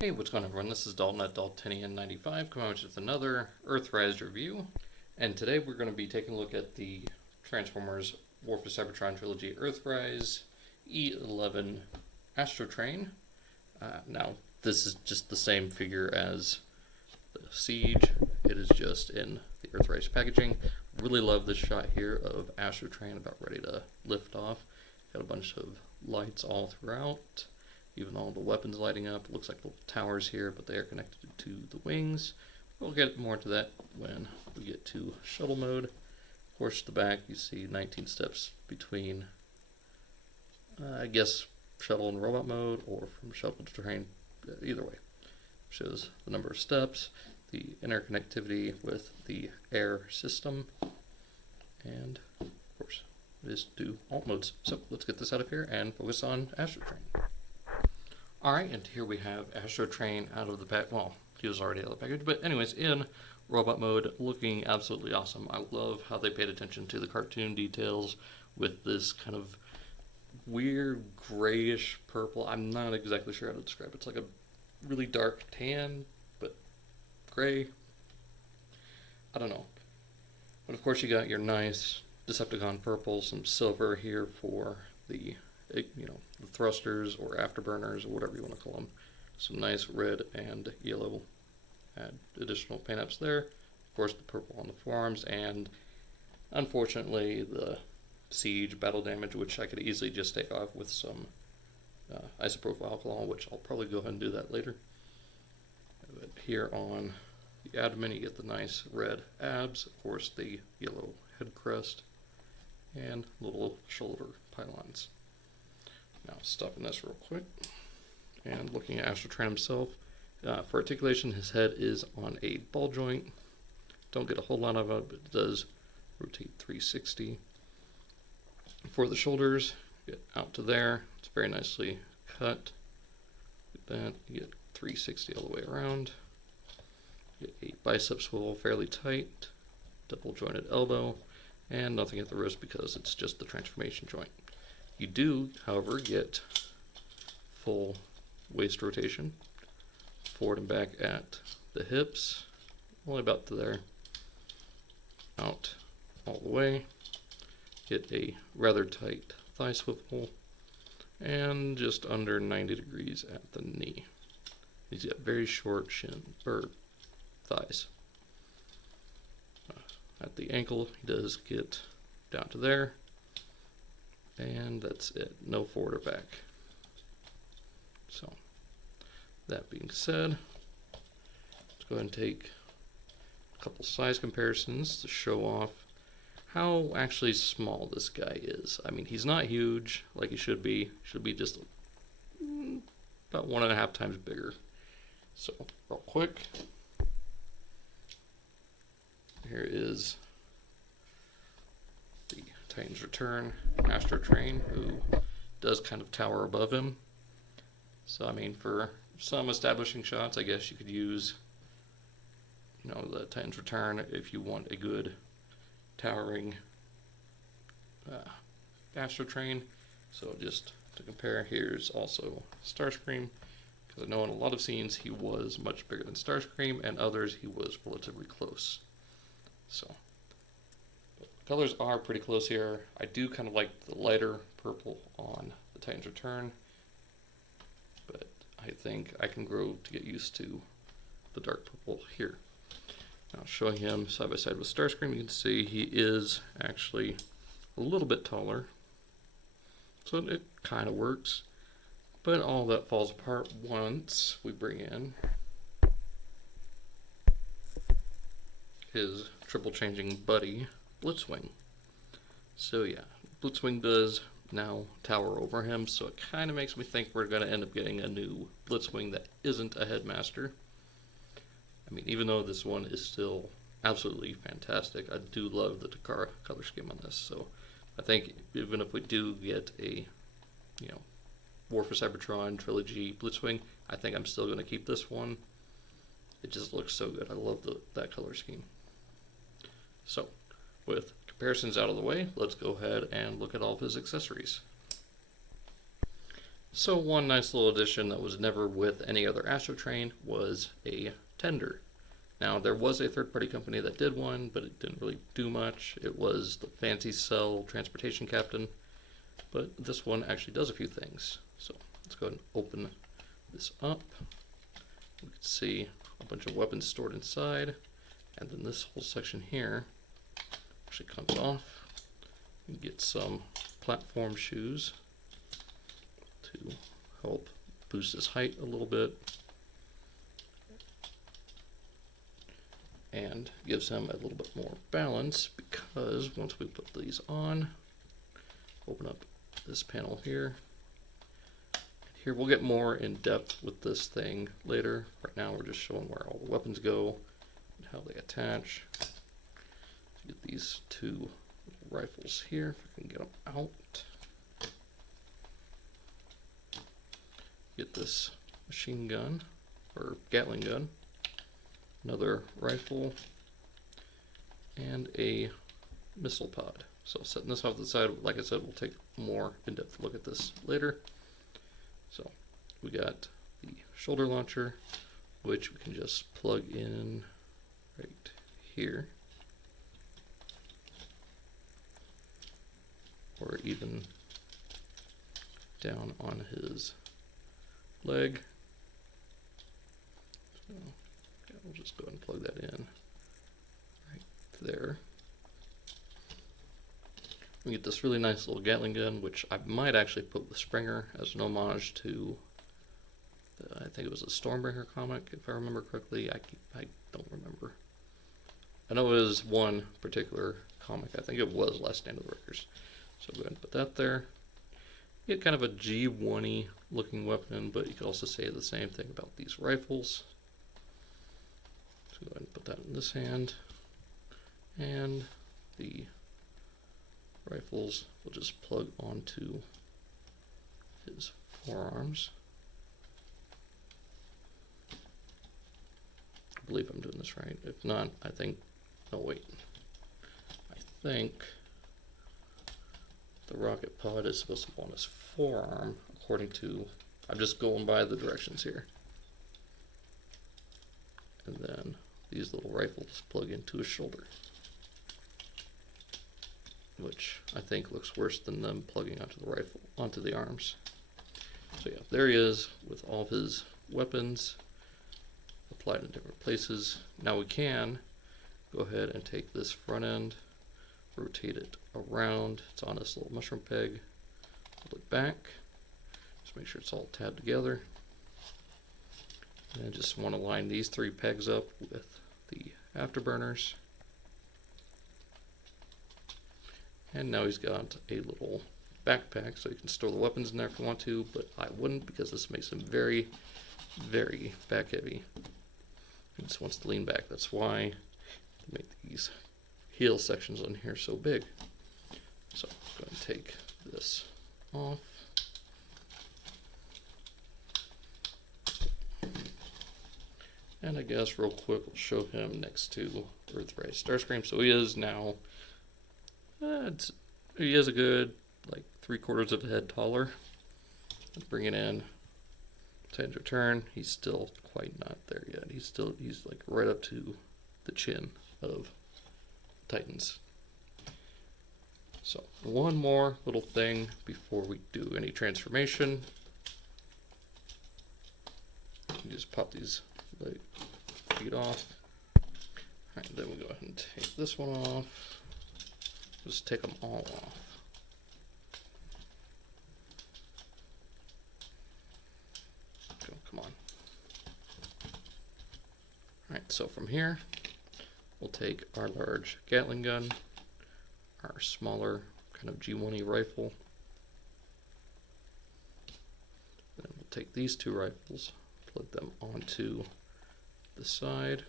Hey, what's going on, everyone? This is Dalton at Daltonian95 coming out with another Earthrise review. And today we're going to be taking a look at the Transformers War For Cybertron trilogy Earthrise E-12 Astrotrain. Now, this is just the same figure as the Siege. It is just in the Earthrise packaging. Really love this shot here of Astrotrain about ready to lift off. Got a bunch of lights all throughout. Even all the weapons lighting up. It looks like little towers here, but they are connected to the wings. We'll get more into that when we get to shuttle mode. Of course, the back, you see 19 steps between, I guess, shuttle and robot mode, or from shuttle to train, either way. Shows the number of steps, the interconnectivity with the air system, and, of course, it is do alt modes. So let's get this out of here and focus on Astrotrain. Alright, and here we have Astrotrain out of the pack. Well, he was already out of the package, but anyways, in robot mode, looking absolutely awesome. I love how they paid attention to the cartoon details with this kind of weird grayish purple. I'm not exactly sure how to describe it. It's like a really dark tan, but gray. I don't know. But of course, you got your nice Decepticon purple, some silver here for the the thrusters or afterburners or whatever you want to call them. Some nice red and yellow add additional paint apps there. Of course, the purple on the forearms, and unfortunately the Siege battle damage, which I could easily just take off with some isopropyl alcohol, which I'll probably go ahead and do that later. But here on the abdomen, you get the nice red abs, of course the yellow head crest, and little shoulder pylons. Now, stopping this real quick and looking at Astrotrain himself. For articulation, his head is on a ball joint. Don't get a whole lot of it, but it does rotate 360. For the shoulders, get out to there. It's very nicely cut. With that, you get 360 all the way around. Get a bicep swivel fairly tight, double jointed elbow, and nothing at the wrist because it's just the transformation joint. You do, however, get full waist rotation, forward and back at the hips, only about to there, out all the way, get a rather tight thigh swivel, and just under 90 degrees at the knee. He's got very short thighs. At the ankle, he does get down to there. And that's it. No forward or back. So, that being said, let's go ahead and take a couple size comparisons to show off how actually small this guy is. I mean, he's not huge like he should be. He should be just about 1.5 times bigger. So, real quick, here is the Titan's Return Astrotrain, who does kind of tower above him. So I mean, for some establishing shots, I guess you could use, the Titan's Return if you want a good towering Astrotrain. So just to compare, here's also Starscream, because I know in a lot of scenes he was much bigger than Starscream, and others he was relatively close. So colors are pretty close here. I do kind of like the lighter purple on the Titan's Return, but I think I can grow to get used to the dark purple here. Now, showing him side by side with Starscream, you can see he is actually a little bit taller, so it kind of works, but all that falls apart once we bring in his triple changing buddy, Blitzwing. So yeah, Blitzwing does now tower over him, so it kind of makes me think we're going to end up getting a new Blitzwing that isn't a Headmaster. I mean, even though this one is still absolutely fantastic, I do love the Takara color scheme on this, so I think even if we do get a, War for Cybertron trilogy Blitzwing, I think I'm still going to keep this one. It just looks so good. I love that color scheme. So, with comparisons out of the way, let's go ahead and look at all of his accessories. So one nice little addition that was never with any other Astrotrain was a tender. Now there was a third-party company that did one, but it didn't really do much. It was the Fancy Cell Transportation Captain, but this one actually does a few things. So let's go ahead and open this up. We can see a bunch of weapons stored inside, and then this whole section here actually comes off. You can get some platform shoes to help boost his height a little bit, and gives him a little bit more balance, because once we put these on, open up this panel here, here we'll get more in depth with this thing later. Right now we're just showing where all the weapons go and how they attach. Get these two rifles here, if we can get them out. Get this machine gun, or Gatling gun, another rifle, and a missile pod. So setting this off to the side, like I said, we'll take a more in-depth look at this later. So we got the shoulder launcher, which we can just plug in right here, or even down on his leg. So yeah, we'll just go ahead and plug that in right there. We get this really nice little Gatling gun, which I might actually put with Springer as an homage to, I think it was a Stormbreaker comic, if I remember correctly. I don't remember. I know it was one particular comic. I think it was Last Stand of the Wreckers. So go ahead and put that there. You get kind of a G1-y looking weapon, but you could also say the same thing about these rifles. So go ahead and put that in this hand, and the rifles will just plug onto his forearms. I believe I'm doing this right. If not, I think, no wait, I think the rocket pod is supposed to go on his forearm, according to, I'm just going by the directions here. And then these little rifles plug into his shoulder, which I think looks worse than them plugging onto the rifle, onto the arms. So yeah, there he is with all of his weapons applied in different places. Now we can go ahead and take this front end, rotate it around. It's on this little mushroom peg. Pull it back. Just make sure it's all tabbed together. And I just want to line these three pegs up with the afterburners. And now he's got a little backpack, so you can store the weapons in there if you want to, but I wouldn't, because this makes him very, very back heavy. He just wants to lean back. That's why they make these heel sections on here so big. So go ahead and take this off. And I guess real quick we'll show him next to Earthrise Starscream. So he is now, he is a good like 3/4 of a head taller. Bring it in, change return. He's still quite not there yet. He's like right up to the chin of Titans. So one more little thing before we do any transformation. You just pop these feet off. Alright, then we go ahead and take this one off. Just take them all off. Come on. Alright, so from here, we'll take our large Gatling gun, our smaller kind of G1-y rifle, then we'll take these two rifles, plug them onto the side,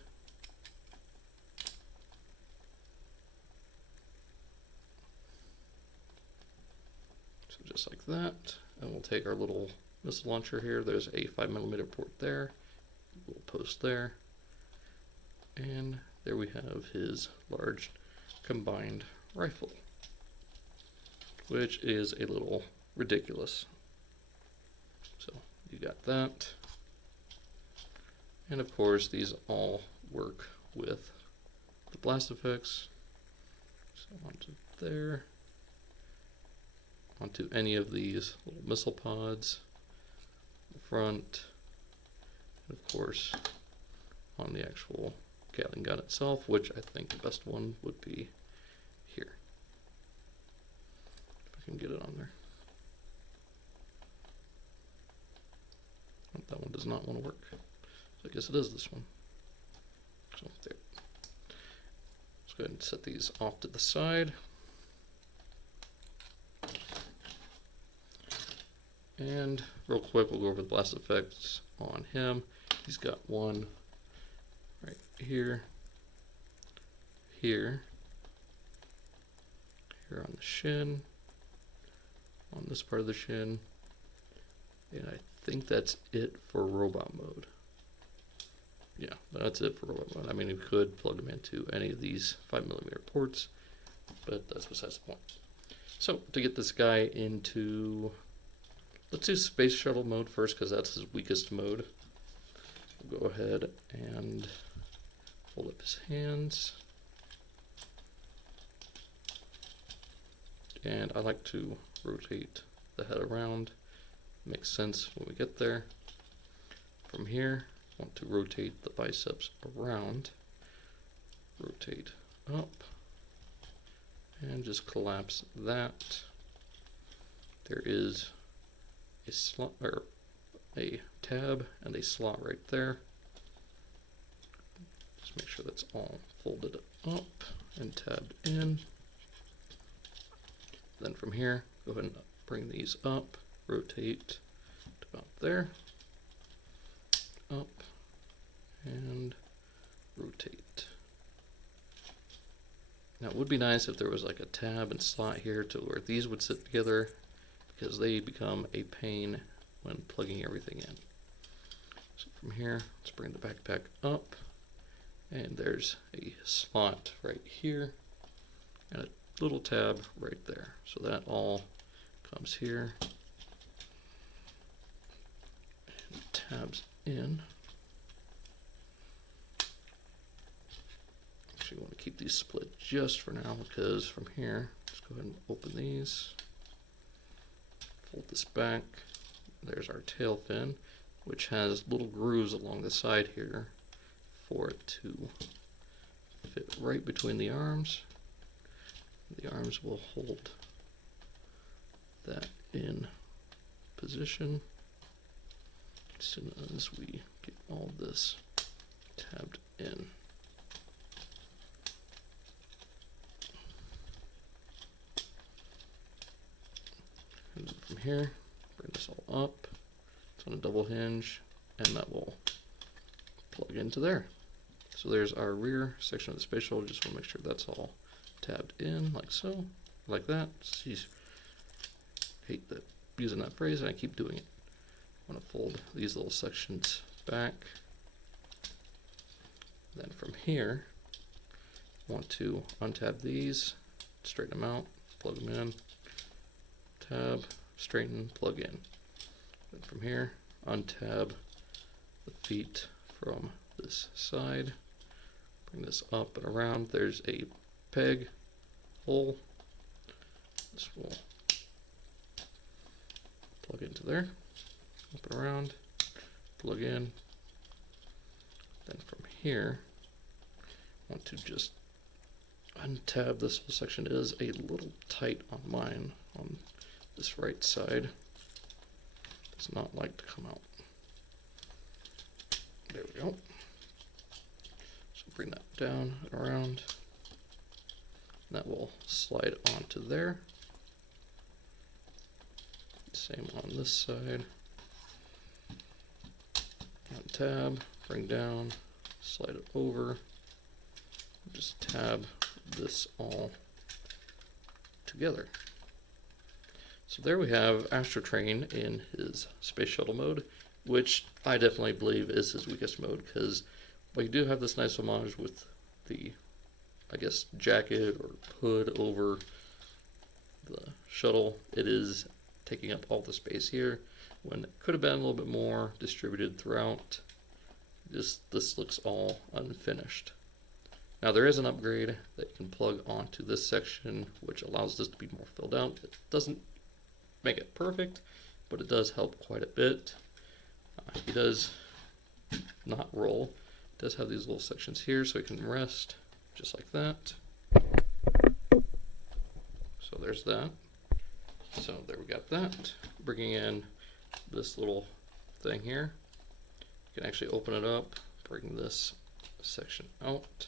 so just like that, and we'll take our little missile launcher here. There's a 5mm port there, we'll post there, and there we have his large combined rifle, which is a little ridiculous. you got that. And of course, these all work with the blast effects. So onto there, onto any of these little missile pods, the front, and of course on the actual Gatling gun itself, which I think the best one would be here. If I can get it on there. Oh, that one does not want to work. So I guess it is this one. So there. Let's go ahead and set these off to the side. And real quick, we'll go over the blast effects on him. He's got one right here, here on the shin, on this part of the shin, and I think that's it for robot mode. Yeah, that's it for robot mode. I mean, you could plug them into any of these 5mm ports, but that's besides the point. So to get this guy into, let's do space shuttle mode first because that's his weakest mode. We'll go ahead and fold up his hands. And I like to rotate the head around. Makes sense when we get there. From here, I want to rotate the biceps around. Rotate up. And just collapse that. There is a slot, or a tab and a slot right there. Just make sure that's all folded up and tabbed in. Then from here, go ahead and bring these up, rotate to about there, up, and rotate. Now it would be nice if there was like a tab and slot here to where these would sit together, because they become a pain when plugging everything in. So from here, let's bring the backpack up, and there's a slot right here, and a little tab right there. So that all comes here and tabs in. Actually, I want to keep these split just for now because from here, let's go ahead and open these, fold this back. There's our tail fin, which has little grooves along the side here for it to fit right between the arms. The arms will hold that in position as soon as we get all this tabbed in. And from here, bring this all up. It's on a double hinge, and that will plug into there. So there's our rear section of the space shuttle. Just want to make sure that's all tabbed in, like so, like that. Jeez, hate that using that phrase, and I keep doing it. I want to fold these little sections back. Then from here, I want to untab these, straighten them out, plug them in, tab, straighten, plug in. Then from here, untab the feet from this side, bring this up and around. There's a peg hole. This will plug into there, up and around, plug in. Then from here, I want to just untab this whole section. It is a little tight on mine on this right side. Does not like to come out. There we go. So bring that down and around. That will slide onto there. Same on this side. Untab, bring down, slide it over. Just tab this all together. So there we have Astrotrain in his space shuttle mode, which I definitely believe is his weakest mode, because we do have this nice homage with the, I guess, jacket or hood over the shuttle. It is taking up all the space here, when it could have been a little bit more distributed throughout. This looks all unfinished. Now there is an upgrade that you can plug onto this section, which allows this to be more filled out. It doesn't make it perfect, but it does help quite a bit. He does not roll. It does have these little sections here so he can rest, just like that. So there's that. So there we got that. Bringing in this little thing here. You can actually open it up, bring this section out,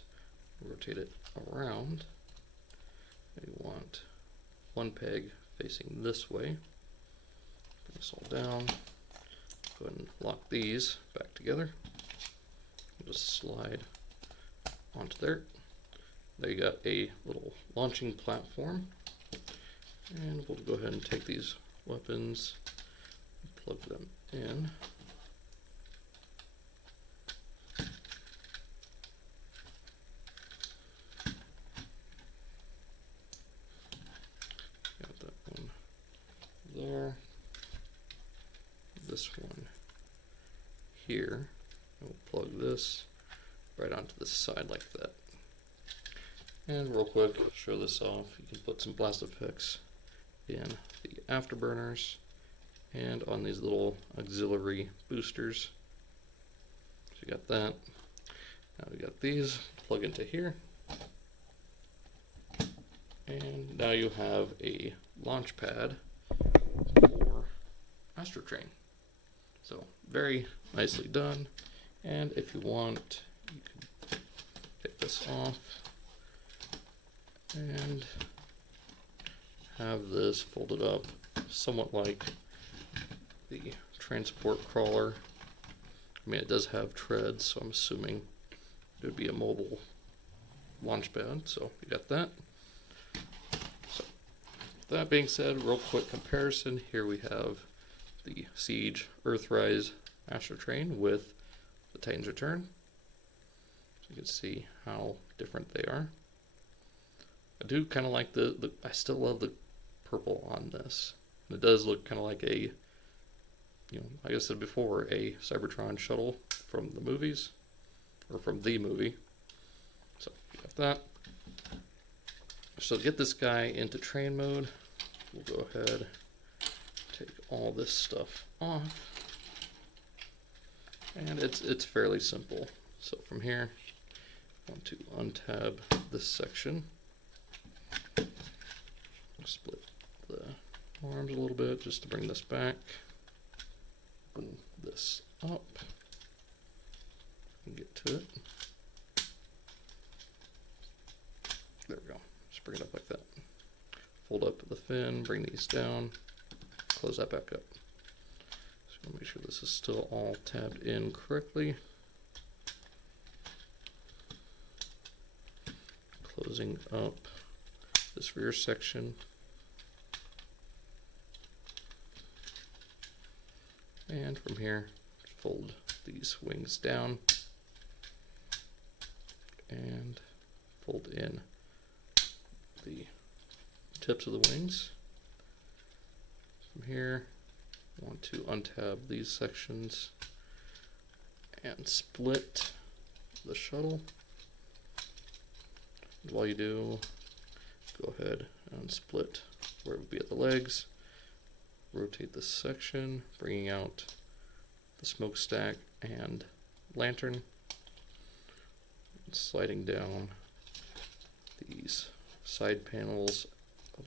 rotate it around. You want one peg facing this way. Bring this all down. Go ahead and lock these back together. Just slide onto there. There you got a little launching platform. And we'll go ahead and take these weapons and plug them in. Got that one there. This one here. And we'll plug this right onto the side like that. And real quick, show this off. You can put some blast effects in the afterburners and on these little auxiliary boosters. So you got that. Now we got these, plug into here. And now you have a launch pad for Astrotrain. So very nicely done. And if you want, you can take this off and have this folded up somewhat like the transport crawler. I mean, it does have treads, so I'm assuming it would be a mobile launch pad. So you got that. So that being said, real quick comparison. Here we have the Siege Earthrise Astrotrain with the Titan's Return. So you can see how different they are. I do kind of like I still love the purple on this. And it does look kind of like a, like I said before, a Cybertron shuttle from the movies, or from the movie. So you got that. So to get this guy into train mode, we'll go ahead, take all this stuff off, and it's fairly simple. So from here, I want to untab this section, split the arms a little bit just to bring this back, open this up, and get to it. There we go. Just bring it up like that. Fold up the fin, bring these down, close that back up. So make sure this is still all tabbed in correctly. Closing up this rear section. And from here, fold these wings down and fold in the tips of the wings. From here, I want to untab these sections and split the shuttle. And while you do, go ahead and split where it would be at the legs. Rotate this section, bringing out the smokestack and lantern, and sliding down these side panels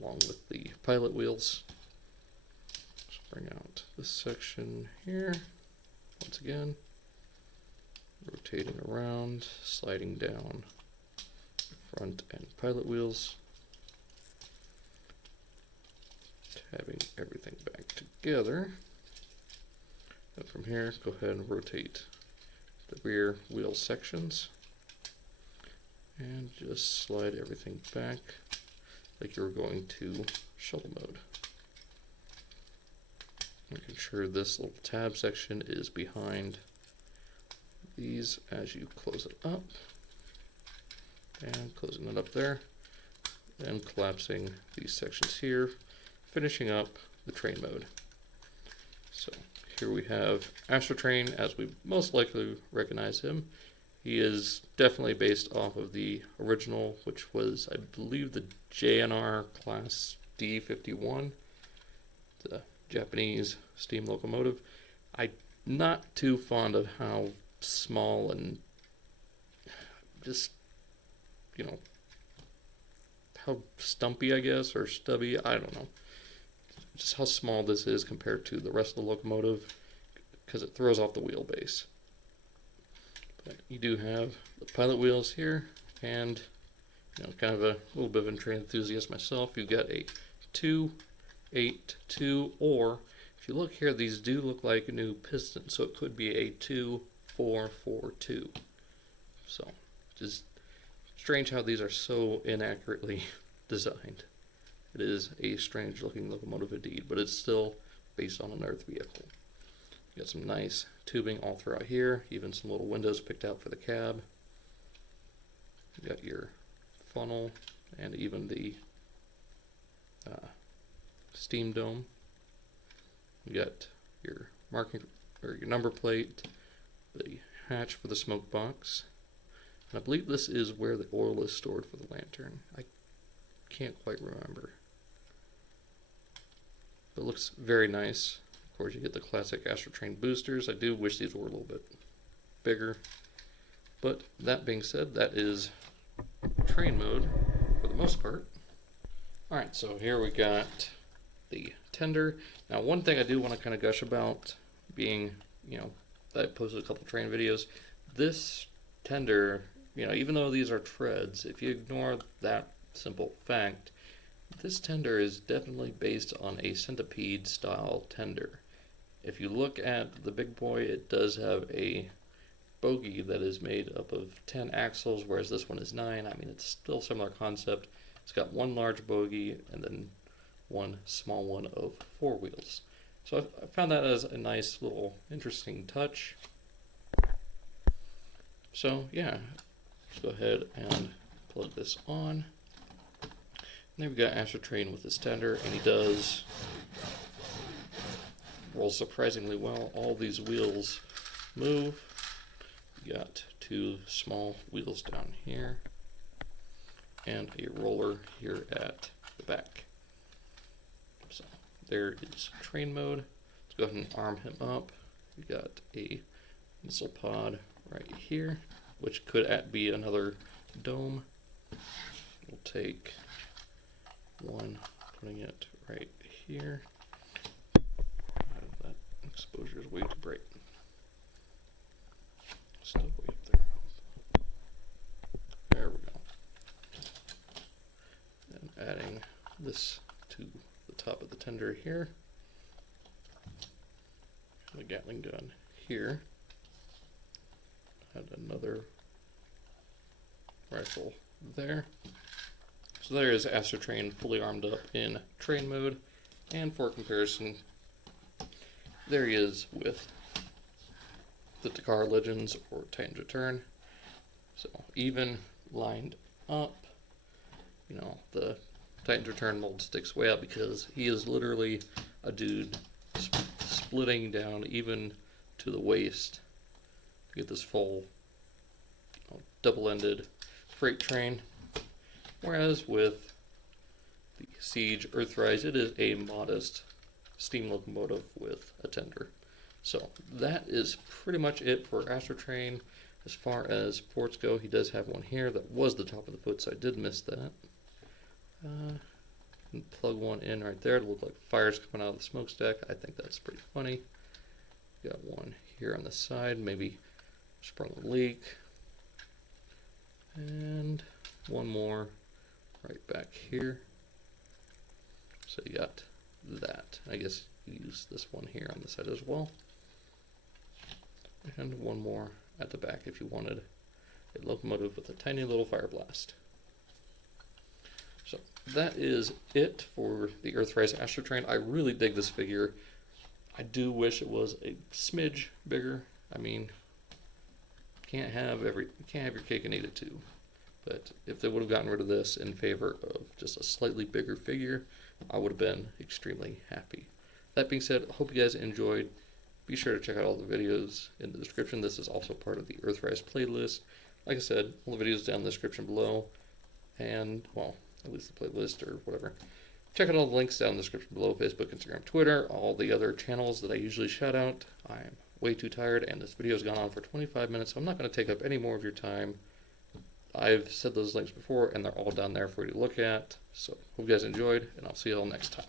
along with the pilot wheels. Just bring out this section here, once again, rotating around, sliding down the front and pilot wheels. Having everything back together. And from here, go ahead and rotate the rear wheel sections and just slide everything back like you're going to shuttle mode. Making sure this little tab section is behind these as you close it up, and closing it up there, and collapsing these sections here, finishing up the train mode. So here we have Astrotrain, as we most likely recognize him. He is definitely based off of the original, which was, I believe, the JNR Class D51, the Japanese steam locomotive. I'm not too fond of how small and just, you know, how stumpy, I guess, or stubby, I don't know. Just how small this is compared to the rest of the locomotive, because it throws off the wheelbase. But you do have the pilot wheels here, and kind of a little bit of a train enthusiast myself. You've got a 2-8-2, or if you look here, these do look like a new piston, so it could be a 2-4-4-2. So, just strange how these are so inaccurately designed. It is a strange looking locomotive indeed, but it's still based on an Earth vehicle. You got some nice tubing all throughout here, even some little windows picked out for the cab. You got your funnel and even the steam dome. You got your marking or your number plate, the hatch for the smoke box. And I believe this is where the oil is stored for the lantern. I can't quite remember. But it looks very nice. Of course, you get the classic Astrotrain boosters. I do wish these were a little bit bigger. But that being said, that is train mode for the most part. Alright, so here we got the tender. Now, one thing I do want to kind of gush about, being, that I posted a couple train videos, this tender, even though these are treads, if you ignore that simple fact, this tender is definitely based on a centipede style tender. If you look at the big boy, it does have a bogie that is made up of 10 axles, whereas this one is 9. I mean, it's still a similar concept. It's got one large bogie and then one small one of 4 wheels. So I found that as a nice little interesting touch. So yeah, let's go ahead and plug this on. And then we've got Astrotrain with his tender, and he does roll surprisingly well. All these wheels move. You got 2 small wheels down here, and a roller here at the back. So there is train mode. Let's go ahead and arm him up. We got a missile pod right here, which could be another dome. We'll take one, putting it right here. That exposure is way too bright. Still way up there. There we go. And adding this to the top of the tender here. The Gatling gun here. Add another rifle there. So there is Astrotrain fully armed up in train mode, and for comparison, there he is with the Dakar Legends or Titan's Return. So even lined up, the Titan's Return mold sticks way out because he is literally a dude splitting down even to the waist to get this full double-ended freight train. Whereas with the Siege Earthrise, it is a modest steam locomotive with a tender. So that is pretty much it for Astrotrain. As far as ports go, he does have one here that was the top of the foot, so I did miss that. Plug one in right there to look like fire's coming out of the smokestack. I think that's pretty funny. Got one here on the side, maybe sprung a leak. And one more right back here. So you got that. I guess you use this one here on the side as well. And one more at the back if you wanted a locomotive with a tiny little fire blast. So that is it for the Earthrise Astrotrain. I really dig this figure. I do wish it was a smidge bigger. I mean, can't have your cake and eat it too. But if they would have gotten rid of this in favor of just a slightly bigger figure, I would have been extremely happy. That being said, I hope you guys enjoyed Be sure to check out all the videos in the description. This is also part of the Earthrise playlist. Like I said, all the videos down in the description below, and, well, at least the playlist or whatever. Check out all the links down in the description below, Facebook, Instagram, Twitter, all the other channels that I usually shout out. I'm way too tired, and this video has gone on for 25 minutes, so I'm not going to take up any more of your time. I've said those links before, and they're all down there for you to look at. So, hope you guys enjoyed, and I'll see you all next time.